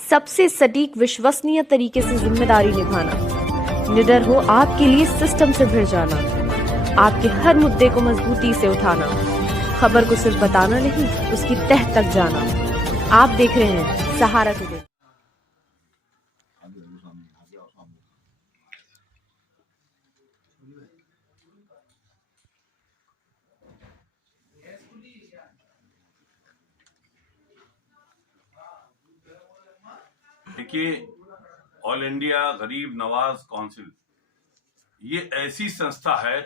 सबसे सटीक विश्वसनीय तरीके से जिम्मेदारी निभाना, निडर हो आपके लिए सिस्टम से भिड़ जाना, आपके हर मुद्दे को मजबूती से उठाना, खबर को सिर्फ बताना नहीं उसकी तह तक जाना। आप देख रहे हैं सहारा टुडे। देखिए, ऑल इंडिया गरीब नवाज काउंसिल ये ऐसी संस्था है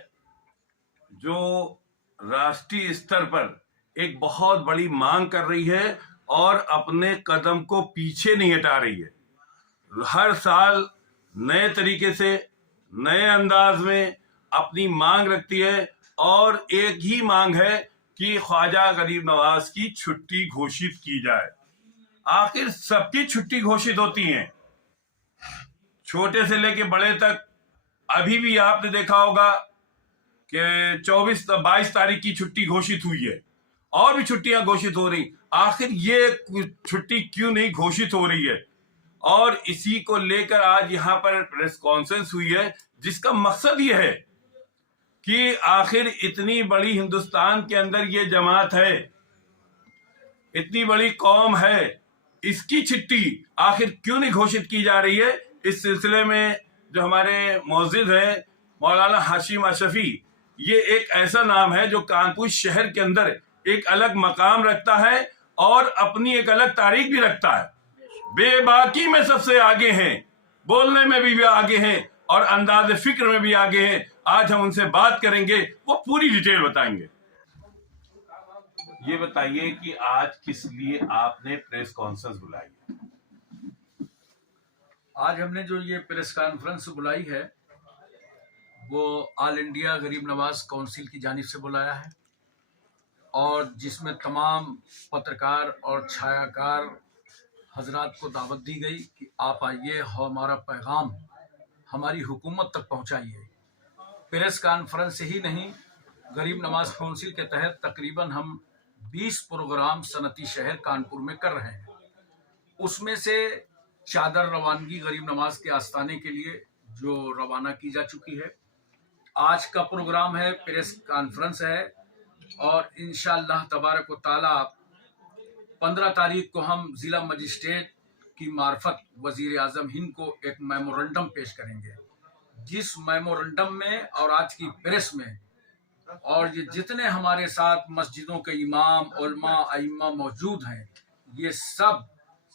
जो राष्ट्रीय स्तर पर एक बहुत बड़ी मांग कर रही है और अपने कदम को पीछे नहीं हटा रही है। हर साल नए तरीके से, नए अंदाज में अपनी मांग रखती है और एक ही मांग है कि ख्वाजा गरीब नवाज की छुट्टी घोषित की जाए। आखिर सबकी छुट्टी घोषित होती है, छोटे से लेके बड़े तक। अभी भी आपने देखा होगा कि 22 तारीख की छुट्टी घोषित हुई है और भी छुट्टियां घोषित हो रही। आखिर ये छुट्टी क्यों नहीं घोषित हो रही है? और इसी को लेकर आज यहाँ पर प्रेस कॉन्फ्रेंस हुई है, जिसका मकसद ये है कि आखिर इतनी बड़ी हिंदुस्तान के अंदर ये जमात है, इतनी बड़ी कौम है, इसकी छुट्टी आखिर क्यों नहीं घोषित की जा रही है। इस सिलसिले में जो हमारे मौजूद है मौलाना हाशिम अशरफी, ये एक ऐसा नाम है जो कानपुर शहर के अंदर एक अलग मकाम रखता है और अपनी एक अलग तारीख भी रखता है। बेबाकी में सबसे आगे हैं, बोलने में भी आगे हैं और अंदाज फिक्र में भी आगे हैं। आज हम उनसे बात करेंगे, वो पूरी डिटेल बताएंगे। ये बताइए कि आज किस लिए आपने प्रेस कॉन्फ्रेंस बुलाई है? आज हमने जो ये प्रेस कॉन्फ्रेंस बुलाई है वो ऑल इंडिया गरीब नवाज काउंसिल की जानिब से बुलाया है और जिसमें तमाम पत्रकार और छायाकार हजरात को दावत दी गई कि आप आइए, हमारा पैगाम हमारी हुकूमत तक पहुंचाइए। प्रेस कॉन्फ्रेंस ही नहीं, गरीब नवाज काउंसिल के तहत तकरीबन हम 20 प्रोग्राम सनती शहर कानपुर में कर रहे हैं। उसमें से चादर रवानगी गरीब नवाज के आस्थाने के लिए जो रवाना की जा चुकी है। आज का प्रोग्राम है, प्रेस कॉन्फ्रेंस है और इंशाअल्लाह तबारक व तआला 15 तारीख को हम जिला मजिस्ट्रेट की मार्फत वजीर आजम हिंद को एक मेमोरेंडम पेश करेंगे, जिस मेमोरेंडम में और आज की प्रेस में और ये जितने हमारे साथ मस्जिदों के इमाम, उलमा, अइम्मा मौजूद हैं, ये सब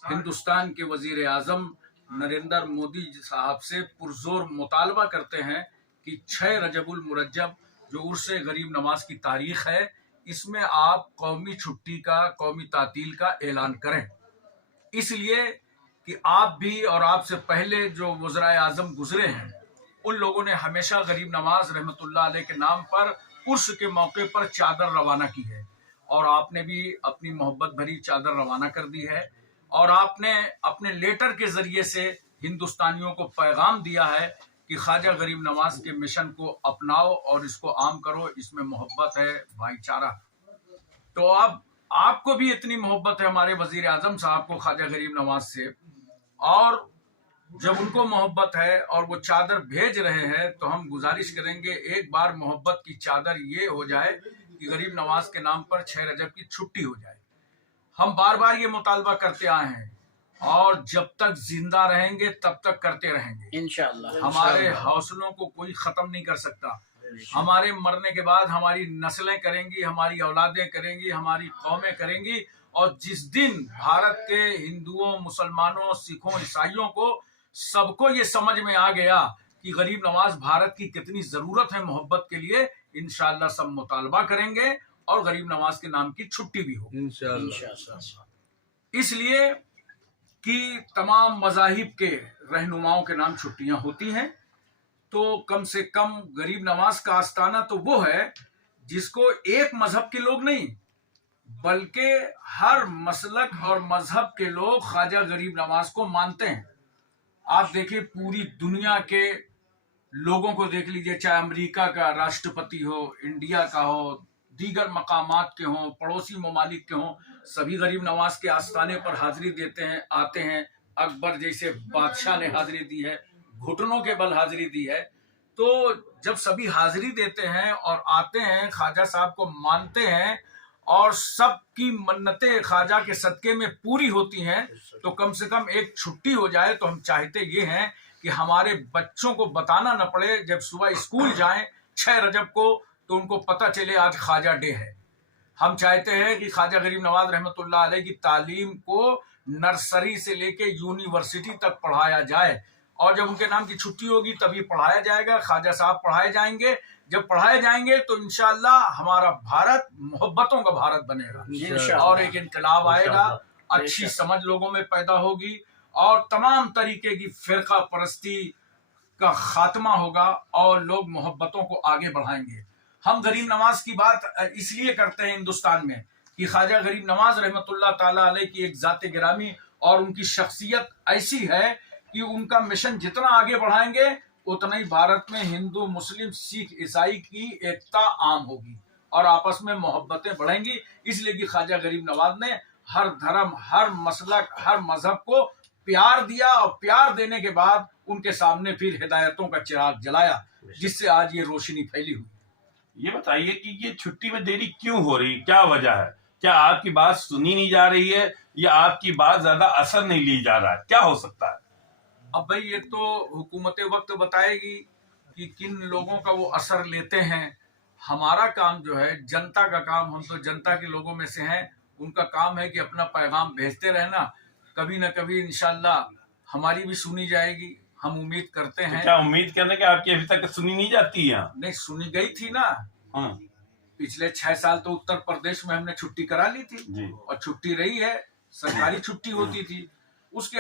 हिंदुस्तान के वजीर आजम नरेंद्र मोदी साहब से पुरजोर मुतालबा करते हैं कि 6 रजबुल मुरज्जब जो उर्स गरीब नवाज की तारीख है, इसमें आप कौमी छुट्टी का, कौमी तातील का ऐलान करें। इसलिए कि आप भी और आपसे पहले जो वज़राए आज़म गुजरे हैं, उन लोगों ने हमेशा गरीब नवाज रहमतुल्लाह अलैह के नाम पर उर्स के मौके पर चादर रवाना की है और आपने भी अपनी मोहब्बत भरी चादर रवाना कर दी है और आपने अपने लेटर के जरिए से हिंदुस्तानियों को पैगाम दिया है कि ख्वाजा गरीब नवाज के मिशन को अपनाओ और इसको आम करो, इसमें मोहब्बत है, भाईचारा। तो अब आपको भी इतनी मोहब्बत है हमारे वजीर आजम साहब को ख्वाजा गरीब नवाज से, और जब उनको मोहब्बत है और वो चादर भेज रहे हैं तो हम गुजारिश करेंगे एक बार मोहब्बत की चादर ये हो जाए कि गरीब नवाज के नाम पर 6 रजब की छुट्टी हो जाए। हम बार बार ये मुतालबा करते आए हैं और जब तक जिंदा रहेंगे तब तक करते रहेंगे इंशाअल्लाह। हमारे हौसलों को कोई खत्म नहीं कर सकता। हमारे मरने के बाद हमारी नस्लें करेंगी, हमारी औलादें करेंगी, हमारी कौमें करेंगी। और जिस दिन भारत के हिंदुओं, मुसलमानों, सिखों, ईसाइयों को सबको ये समझ में आ गया कि गरीब नवाज भारत की कितनी जरूरत है मोहब्बत के लिए, इंशाअल्लाह सब मुतालबा करेंगे और गरीब नवाज के नाम की छुट्टी भी होगी इंशाअल्लाह। इसलिए कि तमाम मज़ाहिब के रहनुमाओं के नाम छुट्टियां होती हैं, तो कम से कम गरीब नवाज का आस्थाना तो वो है जिसको एक मजहब के लोग नहीं बल्कि हर मसलक और मजहब के लोग ख्वाजा गरीब नवाज को मानते हैं। आप देखिए, पूरी दुनिया के लोगों को देख लीजिए, चाहे अमेरिका का राष्ट्रपति हो, इंडिया का हो, दीगर मकामात के हों, पड़ोसी ममालिक के हों, सभी गरीब नवाज के आस्थाने पर हाजिरी देते हैं, आते हैं, अकबर जैसे बादशाह ने हाजिरी दी है, घुटनों के बल हाजिरी दी है। तो जब सभी हाजिरी देते हैं और आते हैं, ख्वाजा साहब को मानते हैं और सबकी मन्नतें ख्वाजा के सदके में पूरी होती हैं, तो कम से कम एक छुट्टी हो जाए। तो हम चाहते ये हैं कि हमारे बच्चों को बताना न पड़े, जब सुबह स्कूल जाएं 6 रजब को तो उनको पता चले आज ख्वाजा डे है। हम चाहते हैं कि ख्वाजा गरीब नवाज रहमतुल्लाह अलैह की तालीम को नर्सरी से लेके यूनिवर्सिटी तक पढ़ाया जाए, और जब उनके नाम की छुट्टी होगी तभी पढ़ाया जाएगा, ख्वाजा साहब पढ़ाए जाएंगे। जब पढ़ाए जाएंगे तो इंशाअल्लाह हमारा भारत मोहब्बतों का भारत बनेगा और एक इनकलाब आएगा, अच्छी समझ लोगों में पैदा होगी और तमाम तरीके की फिरका परस्ती का खात्मा होगा और लोग मोहब्बतों को आगे बढ़ाएंगे। हम गरीब नवाज की बात इसलिए करते हैं हिंदुस्तान में कि ख्वाजा गरीब नवाज रहमतुल्लाह ताला अलैह की एक जाते गिरामी और उनकी शख्सियत ऐसी है कि उनका मिशन जितना आगे बढ़ाएंगे उतना ही भारत में हिंदू, मुस्लिम, सिख, ईसाई की एकता आम होगी और आपस में मोहब्बतें बढ़ेंगी। इसलिए कि ख्वाजा गरीब नवाज ने हर धर्म, हर मसलक, हर मजहब को प्यार दिया और प्यार देने के बाद उनके सामने फिर हिदायतों का चिराग जलाया, जिससे आज ये रोशनी फैली हुई। ये बताइए कि ये छुट्टी में देरी क्यों हो रही, क्या वजह है? क्या आपकी बात सुनी नहीं जा रही है या आपकी बात ज्यादा असर नहीं ली जा रहा है? क्या हो सकता है? अब भाई ये तो हुकूमत वक्त बताएगी कि किन लोगों का वो असर लेते हैं। हमारा काम जो है जनता का काम, हम तो जनता के लोगों में से हैं, उनका काम है कि अपना पैगाम भेजते रहना। कभी न कभी इंशाल्लाह हमारी भी सुनी जाएगी, हम उम्मीद करते हैं। तो क्या उम्मीद करने की आपकी अभी तक सुनी नहीं जाती है? नहीं, सुनी गई थी ना। हाँ। पिछले 6 साल तो उत्तर प्रदेश में हमने छुट्टी करा ली थी जी। और छुट्टी रही है, सरकारी छुट्टी होती थी। उसके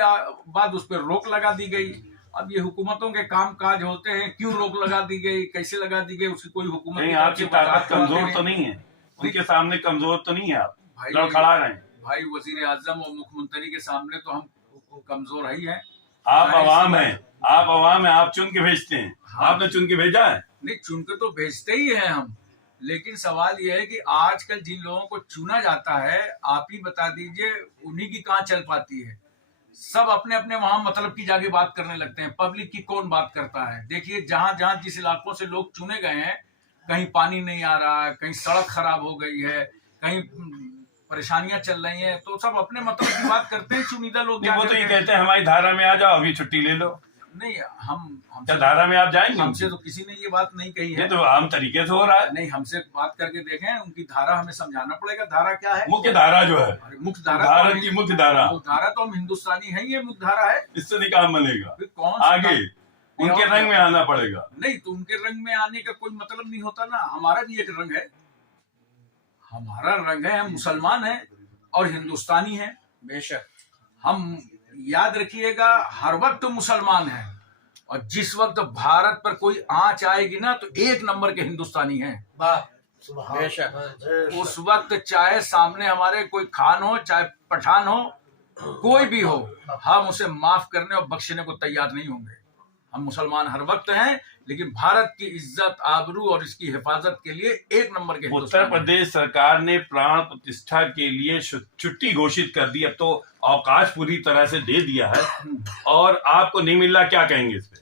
बाद उस पर रोक लगा दी गई। अब ये हुकूमतों के काम काज होते हैं, क्यों रोक लगा दी गई, कैसे लगा दी गई, उसकी कोई हुकूमत नहीं, आपकी ताकत कमजोर तो नहीं है? उनके सामने कमजोर तो नहीं है? आप लड़खड़ा रहे हैं भाई। वजीर आजम और मुख्यमंत्री के सामने तो हम कमजोर ही हैं। आप अवाम हैं, आप अवाम हैं, आप चुन के भेजते हैं। हाँ। आपने चुन के भेजा है? नहीं, चुन के तो भेजते ही हैं हम, लेकिन सवाल यह है कि आजकल जिन लोगों को चुना जाता है, आप ही बता दीजिए उन्हीं की कहाँ चल पाती है। सब अपने अपने वहां मतलब की जाके बात करने लगते हैं, पब्लिक की कौन बात करता है? देखिए, जहां जहां जिस इलाकों से लोग चुने गए हैं, कहीं पानी नहीं आ रहा है, कहीं सड़क खराब हो गई है, कहीं परेशानियां चल रही हैं, तो सब अपने मतलब की बात करते हैं। चुनिंदा लोग वो तो ये कहते हैं हमारी धारा में आ जाओ, अभी छुट्टी ले लो। नहीं, क्या धारा में आप जाएंगे? हमसे तो किसी ने ये बात नहीं कही है। तो आम तरीके से हो रहा है। नहीं, हमसे बात करके देखें, उनकी धारा हमें समझाना पड़ेगा। धारा क्या है? मुख्य धारा जो है, मुख्य धारा, भारत की मुख्य धारा। धारा तो हम हिंदुस्तानी है, ये मुख्य धारा है। इससे नहीं काम बनेगा, कौन आगे उनके रंग में आना पड़ेगा। नहीं, तो उनके रंग में आने का कोई मतलब नहीं होता ना। हमारा भी एक रंग है, हमारा रंग है, हम मुसलमान हैं और हिंदुस्तानी हैं। बेशक हम याद रखिएगा, हर वक्त मुसलमान हैं और जिस वक्त भारत पर कोई आंच आएगी ना, तो 1 नंबर के हिंदुस्तानी हैं। बेशक उस वक्त चाहे सामने हमारे कोई खान हो, चाहे पठान हो, कोई भी हो, हम उसे माफ करने और बख्शने को तैयार नहीं होंगे। हम मुसलमान हर वक्त हैं, लेकिन भारत की इज्जत, आबरू और इसकी हिफाजत के लिए 1 नंबर के उत्तर प्रदेश सरकार ने प्राण प्रतिष्ठा के लिए छुट्टी घोषित कर दी। अब तो अवकाश पूरी तरह से दे दिया है और आपको नहीं मिल रहा, क्या कहेंगे इस पे?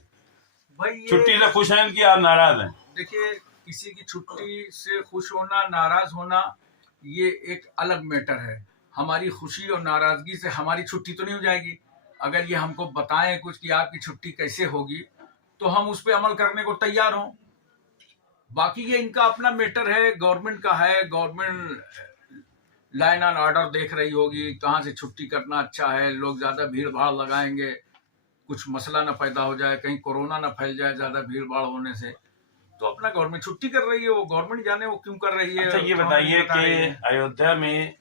भाई, छुट्टी से खुश हैं कि आप नाराज हैं? देखिए, किसी की छुट्टी से खुश होना, नाराज होना, ये एक अलग मैटर है। हमारी खुशी और नाराजगी से हमारी छुट्टी तो नहीं हो जाएगी। अगर ये हमको बताएं कुछ कि आपकी छुट्टी कैसे होगी, तो हम उस पर अमल करने को तैयार हों। बाकी ये इनका अपना मैटर है, गवर्नमेंट का है। गवर्नमेंट लाइन एंड ऑर्डर देख रही होगी, कहाँ से छुट्टी करना अच्छा है, लोग ज्यादा भीड़ भाड़ लगाएंगे, कुछ मसला ना पैदा हो जाए, कहीं कोरोना ना फैल जाए ज्यादा भीड़ भाड़ होने से, तो अपना गवर्नमेंट छुट्टी कर रही है। वो गवर्नमेंट जाने वो क्यों कर रही है। अच्छा, ये बताइए कि अयोध्या में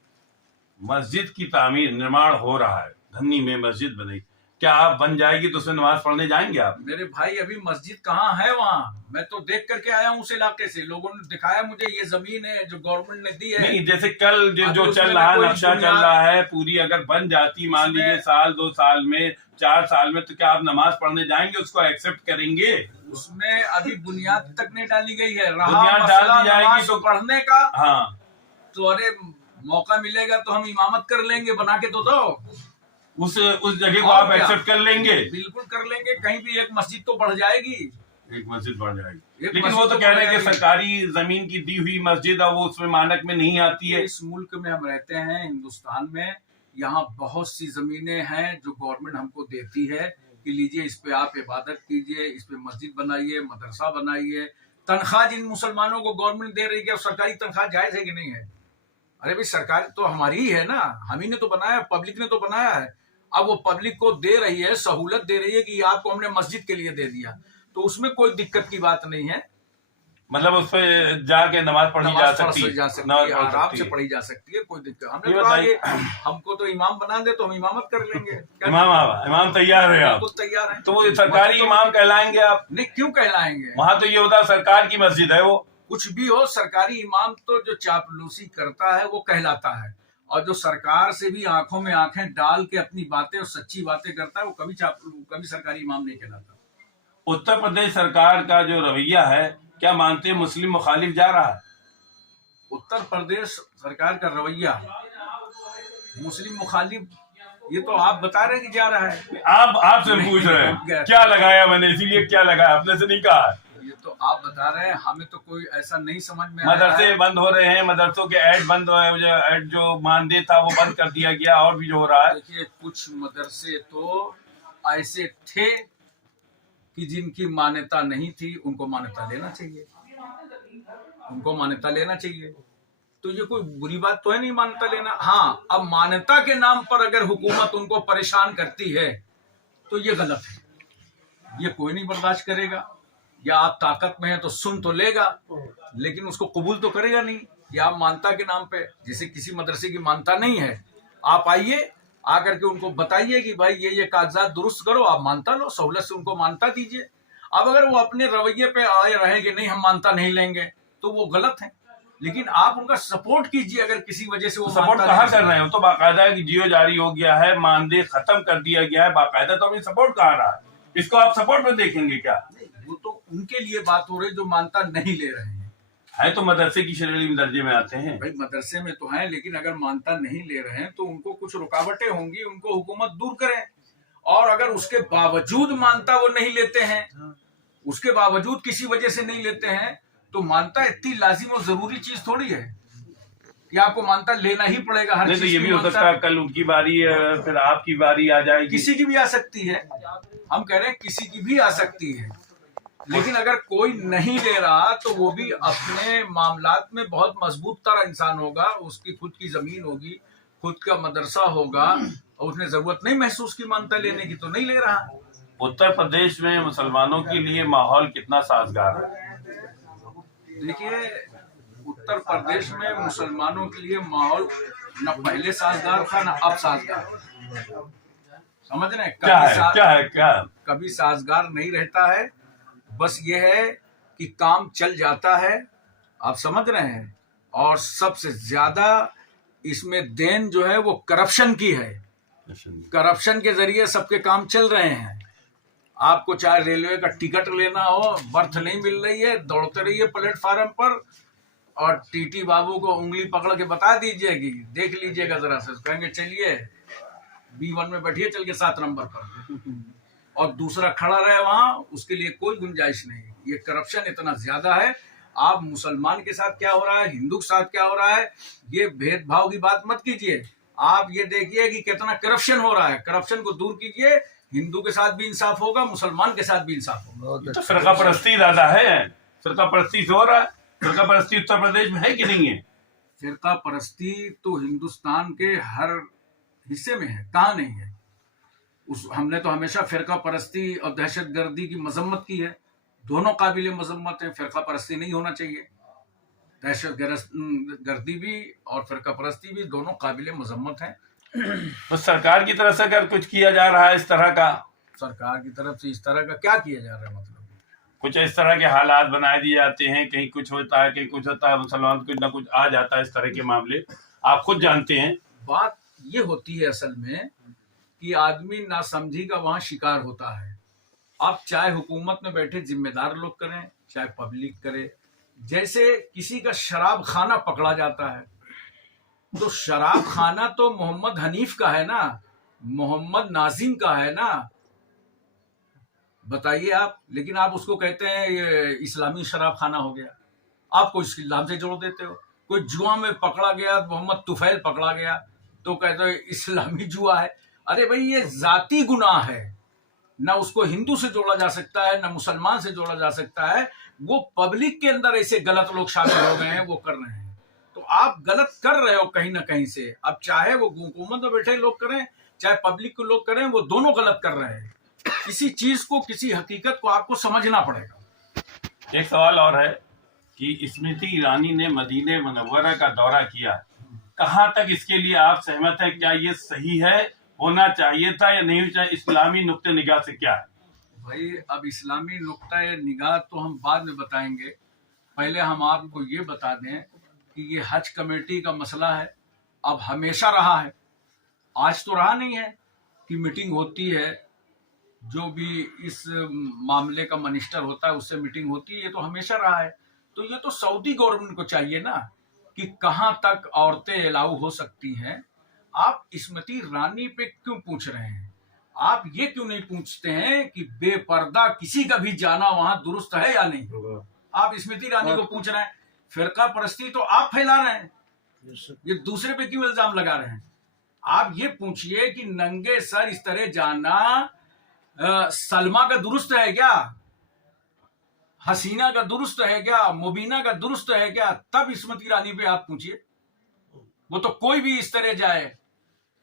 मस्जिद की तामीर, निर्माण हो रहा है, धन्नी में मस्जिद बनी, क्या आप बन जाएगी तो उसमें नमाज पढ़ने जाएंगे आप? मेरे भाई, अभी मस्जिद कहाँ है वहाँ? मैं तो देख करके आया हूँ उस इलाके से, लोगों ने दिखाया मुझे, ये जमीन है जो गवर्नमेंट ने दी है। नहीं, जैसे कल जो चल रहा है, नक्शा चल रहा है, पूरी अगर बन जाती, मान लीजिए साल 2 साल में, 4 साल में, तो क्या आप नमाज पढ़ने जाएंगे, उसको एक्सेप्ट करेंगे? उसमें अभी बुनियाद तक नहीं डाली गई है। बुनियाद डाल दी जाएगी तो पढ़ने का। हाँ, तो अरे मौका मिलेगा तो हम इमामत कर लेंगे, बना के तो दो। उस जगह को और आप क्या? एक्सेप्ट कर लेंगे? बिल्कुल कर लेंगे। कहीं भी एक मस्जिद तो बढ़ जाएगी, एक मस्जिद बढ़ जाएगी, एक लेकिन मस्जिद वो तो तो कह रहे हैं बढ़ कि जाएगी। सरकारी जमीन की दी हुई मस्जिद है, वो उसमें मानक में नहीं आती है। इस मुल्क में हम रहते हैं, हिंदुस्तान में, यहाँ बहुत सी जमीनें हैं जो गवर्नमेंट हमको देती है कि लीजिए इस पे आप इबादत कीजिए, इस पे मस्जिद बनाइए, मदरसा बनाइए। तनख्वाह जिन मुसलमानों को गवर्नमेंट दे रही है, सरकारी तनख्वाह जायज है कि नहीं है? अरे भाई, सरकार तो हमारी ही है ना, हम ही ने तो बनाया, पब्लिक ने तो बनाया है। अब वो पब्लिक को दे रही है, सहूलत दे रही है कि आपको हमने मस्जिद के लिए दे दिया, तो उसमें कोई दिक्कत की बात नहीं है। मतलब उस पे जाके नमाज पढ़ी जा नमाज सकती पढ़ है, जा सकती नमाज है, पढ़ आराम सकती से है। पढ़ी जा सकती है, कोई दिक्कत। हमने ये तो कहा बताइए। कि हमको तो इमाम बना दे तो हम इमामत कर लेंगे। क्या इमाम तैयार है आप? बिल्कुल तैयार है। तो वो सरकारी इमाम कहलाएंगे आप? नहीं, क्यों कहलाएंगे? वहां तो ये होता है सरकार की मस्जिद है वो। कुछ भी हो, सरकारी इमाम तो जो चापलूसी करता है वो कहलाता है, और जो सरकार से भी आंखों में आंखें डाल के अपनी बातें और सच्ची बातें करता है वो कभी सरकारी इमाम नहीं कहलाता। उत्तर प्रदेश सरकार का जो रवैया है, क्या मानते हैं मुस्लिम मुखालिफ जा रहा है? उत्तर प्रदेश सरकार का रवैया मुस्लिम मुखालिफ, ये तो आप बता रहे हैं कि जा रहा है। आप आपसे पूछ रहे हैं क्या लगाया मैंने, इसीलिए क्या लगाया, अपने से नहीं कहा। ये तो आप बता रहे हैं, हमें तो कोई ऐसा नहीं समझ में आ रहा मदरसे है। बंद हो रहे हैं, मदरसों के ऐड बंद हो रहे हैं, ऐड जो मानदेय था वो बंद कर दिया गया, और भी जो हो रहा है। देखिए, कुछ मदरसे तो ऐसे थे कि जिनकी मान्यता नहीं थी, उनको मान्यता लेना चाहिए, उनको मान्यता लेना चाहिए। तो ये कोई बुरी बात तो है नहीं मान्यता लेना। हाँ, अब मान्यता के नाम पर अगर हुकूमत उनको परेशान करती है तो ये गलत है, ये कोई नहीं बर्दाश्त करेगा। या आप ताकत में है तो सुन तो लेगा, लेकिन उसको कबूल तो करेगा नहीं। या आप मान्यता के नाम पे, जैसे किसी मदरसे की मान्यता नहीं है, आप आइए, आकर के उनको बताइए कि भाई ये कागजात दुरुस्त करो, आप मानता लो, सहूलत से उनको मानता दीजिए। अब अगर वो अपने रवैये पे आए रहे कि नहीं हम मानता नहीं लेंगे, तो वो गलत है। लेकिन आप उनका सपोर्ट कीजिए अगर किसी वजह से वो सपोर्ट कहाँ कर रहे हो? तो बाकायदा की जियो जारी हो गया है, मानदेय खत्म कर दिया गया है बाकायदा, तो अभी सपोर्ट कहाँ रहा है? इसको आप सपोर्ट में देखेंगे क्या? वो तो उनके लिए बात हो रही जो मानता नहीं ले रहे हैं। है तो मदरसे की श्रेणी में दर्जे में आते हैं भाई, मदरसे में तो हैं, लेकिन अगर मानता नहीं ले रहे हैं तो उनको कुछ रुकावटें होंगी, उनको हुकूमत दूर करें। और अगर उसके बावजूद मानता वो नहीं लेते हैं, उसके बावजूद किसी वजह से नहीं लेते हैं, तो मानता इतनी लाजिम और जरूरी चीज थोड़ी है कि आपको मानता लेना ही पड़ेगा हर नहीं। चीज तो ये की भी हो सकता मानता। है कल उनकी बारी है, फिर आपकी बारी आ जाएगी। किसी की भी आ सकती है, हम कह रहे हैं किसी की भी आ सकती है। लेकिन अगर कोई नहीं ले रहा तो वो भी अपने मामलात में बहुत मजबूत तरह इंसान होगा, उसकी खुद की जमीन होगी, खुद का मदरसा होगा, और उसने जरूरत नहीं महसूस की मानता लेने की, तो नहीं ले रहा। उत्तर प्रदेश में मुसलमानों के लिए माहौल कितना साजगार है? देखिए, उत्तर प्रदेश में मुसलमानों के लिए माहौल न पहले साजगार था न अब साजगार। समझ रहे हैं? क्या है? कभी साजगार नहीं रहता है। बस ये है कि काम चल जाता है, आप समझ रहे हैं। और सबसे ज्यादा इसमें देन जो है वो करप्शन की है। करप्शन के जरिए सबके काम चल रहे हैं। आपको चाहे रेलवे का टिकट लेना हो, बर्थ नहीं मिल रही है, दौड़ते रहिए प्लेटफार्म पर, और टीटी बाबू को उंगली पकड़ के बता दीजिए कि देख लीजिएगा जरा से, कहेंगे चलिए B1 में बैठिए चल के 7 नंबर पर, और दूसरा खड़ा रहे वहां, उसके लिए कोई गुंजाइश नहीं। ये करप्शन इतना ज्यादा है। आप मुसलमान के साथ क्या हो रहा है, हिंदू के साथ क्या हो रहा है, ये भेदभाव की बात मत कीजिए। आप ये देखिए कि कितना करप्शन हो रहा है। करप्शन को दूर कीजिए, हिंदू के साथ भी इंसाफ होगा, मुसलमान के साथ भी इंसाफ होगा। तो फिरका परस्ती ज्यादा है, फिरका परस्ती से हो रहा है। फिरका परस्ती उत्तर प्रदेश में है कि नहीं है? फिरका परस्ती तो हिंदुस्तान के हर हिस्से में है, कहाँ नहीं है। हमने तो हमेशा फिरका परस्ती और दहशतगर्दी की मजम्मत की है। दोनों काबिल मजम्मत है। फिरका परस्ती नहीं होना चाहिए। दहशतगर्दी भी और फिरका परस्ती भी दोनों काबिल मजम्मत है। तो सरकार की तरफ से अगर कुछ किया जा रहा है इस तरह का, सरकार की तरफ से इस तरह का क्या किया जा रहा है? मतलब कुछ इस तरह के हालात बनाए दिए जाते हैं, कहीं कुछ होता है, कहीं कुछ होता है, मुसलमान कुछ ना कुछ आ जाता है, इस तरह के मामले आप खुद जानते हैं। बात ये होती है असल में कि आदमी नासमझी का वहां शिकार होता है। अब चाहे हुकूमत में बैठे जिम्मेदार लोग करें, चाहे पब्लिक करे। जैसे किसी का शराब खाना पकड़ा जाता है, तो शराब खाना तो मोहम्मद हनीफ का है ना, मोहम्मद नाजिम का है ना, बताइए आप। लेकिन आप उसको कहते हैं ये इस्लामी शराब खाना हो गया, आपको इस्लाम से जोड़ देते हो। कोई जुआ में पकड़ा गया, मोहम्मद तुफैल पकड़ा गया तो कहते हो इस्लामी जुआ है। अरे भाई ये जाती गुनाह है, ना उसको हिंदू से जोड़ा जा सकता है ना मुसलमान से जोड़ा जा सकता है। वो पब्लिक के अंदर ऐसे गलत लोग शामिल हो गए हैं, वो कर रहे हैं। तो आप गलत कर रहे हो कहीं ना कहीं से। अब चाहे वो हुकूमत में बैठे लोग करें चाहे पब्लिक के लोग करें, वो दोनों गलत कर रहे हैं। किसी चीज को, किसी हकीकत को आपको समझना पड़ेगा। एक सवाल और है कि स्मृति ईरानी ने मदीने मुनव्वरा का दौरा किया, कहाँ तक इसके लिए आप सहमत हैं? क्या ये सही है, होना चाहिए था या नहीं चाहिए? इस्लामी नुक्ते निगाह से क्या है? भाई अब इस्लामी नुक्ता निगाह तो हम बाद में बताएंगे। पहले हम आपको ये बता दें कि ये हज कमेटी का मसला है, अब हमेशा रहा है, आज तो रहा नहीं है कि मीटिंग होती है, जो भी इस मामले का मिनिस्टर होता है उससे मीटिंग होती है, ये तो हमेशा रहा है। तो ये तो सऊदी गवर्नमेंट को चाहिए ना कि कहां तक औरतें अलाउ हो सकती हैं। आप स्मृति ईरानी पे क्यों पूछ रहे हैं? आप ये क्यों नहीं पूछते हैं कि बेपर्दा किसी का भी जाना वहां दुरुस्त है या नहीं? आप स्मृति ईरानी को पूछ रहे हैं। फिरका परस्ती तो आप फैला रहे हैं, ये दूसरे पे क्यों इल्जाम लगा रहे हैं? आप ये पूछिए कि नंगे सर इस तरह जाना सलमा का दुरुस्त है क्या? हसीना का दुरुस्त है क्या? मुबीना का दुरुस्त है क्या? तब स्मृति ईरानी पे आप पूछिए। वो तो कोई भी इस तरह जाए,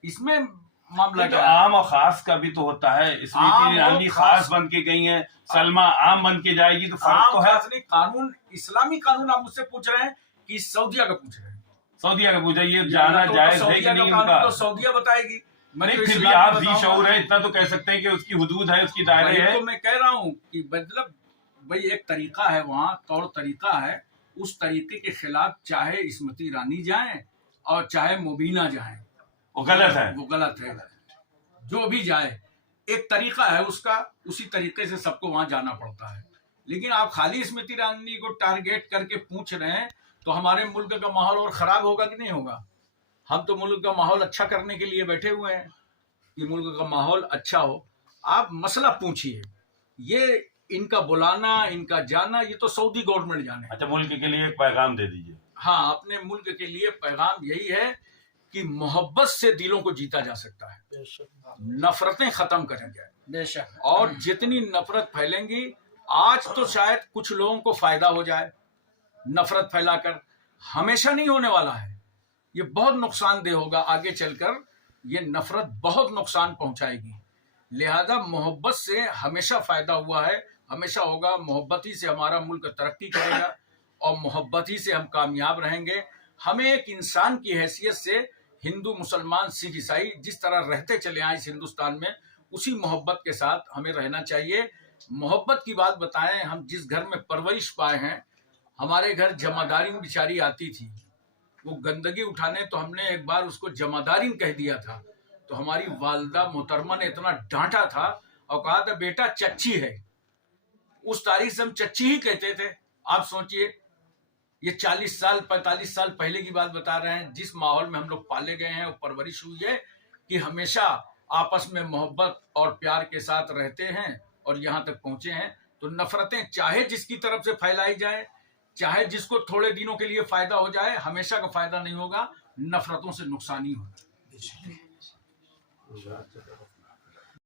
इसमें मामला तो क्या है? आम और खास का भी तो होता है। स्मृति ईरानी खास बन के गई हैं, सलमा आम बन के जाएगी, तो फर्क तो है। नहीं, कानून, इस्लामी कानून आप मुझसे पूछ रहे हैं कि सऊदिया का पूछ रहे हैं? सऊदिया का पूछा, ये जाना जायज है कि नहीं उनका? तो सऊदिया बताएगी। नहीं, फिर भी आप जी शऊर है, इतना तो कह सकते हैं कि उसकी हुदूद है, उसकी दायरे है। तो मैं कह रहा हूँ कि मतलब भाई एक तरीका है, वहां तौर तरीका है, उस तरीके के खिलाफ चाहे स्मृति ईरानी जाए और चाहे मुबीना जाए, वो गलत है, वो गलत है। जो भी जाए एक तरीका है उसका, उसी तरीके से सबको वहां जाना पड़ता है। लेकिन आप खाली स्मृति ईरानी को टारगेट करके पूछ रहे हैं तो हमारे मुल्क का माहौल और खराब होगा कि नहीं होगा? हम तो मुल्क का माहौल अच्छा करने के लिए बैठे हुए हैं कि मुल्क का माहौल अच्छा हो। आप मसला पूछिए, ये इनका बुलाना, इनका जाना, ये तो सऊदी गवर्नमेंट जाने। अच्छा, मुल्क के लिए एक पैगाम दे दीजिए। हाँ, अपने मुल्क के लिए पैगाम यही है कि मोहब्बत से दिलों को जीता जा सकता है, नफरतें खत्म करेंगे। और जितनी नफरत फैलेंगी, आज तो शायद कुछ लोगों को फायदा हो जाए नफरत फैलाकर, हमेशा नहीं होने वाला है। ये बहुत नुकसानदेह होगा आगे चलकर, ये नफरत बहुत नुकसान पहुंचाएगी। लिहाजा मोहब्बत से हमेशा फायदा हुआ है, हमेशा होगा। मोहब्बत ही से हमारा मुल्क तरक्की करेगा और मोहब्बत ही से हम कामयाब रहेंगे। हमें एक इंसान की हैसियत से हिंदू, मुसलमान, सिख, ईसाई जिस तरह रहते चले आए इस हिंदुस्तान में, उसी मोहब्बत के साथ हमें रहना चाहिए। मोहब्बत की बात बताएं, हम जिस घर में परवरिश पाए हैं, हमारे घर जमादारीन बिचारी आती थी, वो गंदगी उठाने, तो हमने एक बार उसको जमादारीन कह दिया था, तो हमारी वालदा मोहतरमा ने इतना डांटा था और कहा था बेटा चच्ची है। उस तारीख से हम चच्ची ही कहते थे। आप सोचिए, ये 40 साल 45 साल पहले की बात बता रहे हैं। जिस माहौल में हम लोग पाले गए हैं और परवरिश हुई है कि हमेशा आपस में मोहब्बत और प्यार के साथ रहते हैं और यहाँ तक पहुंचे हैं। तो नफरतें चाहे जिसकी तरफ से फैलाई जाए, चाहे जिसको थोड़े दिनों के लिए फायदा हो जाए, हमेशा का फायदा नहीं होगा, नफरतों से नुकसान ही होगा।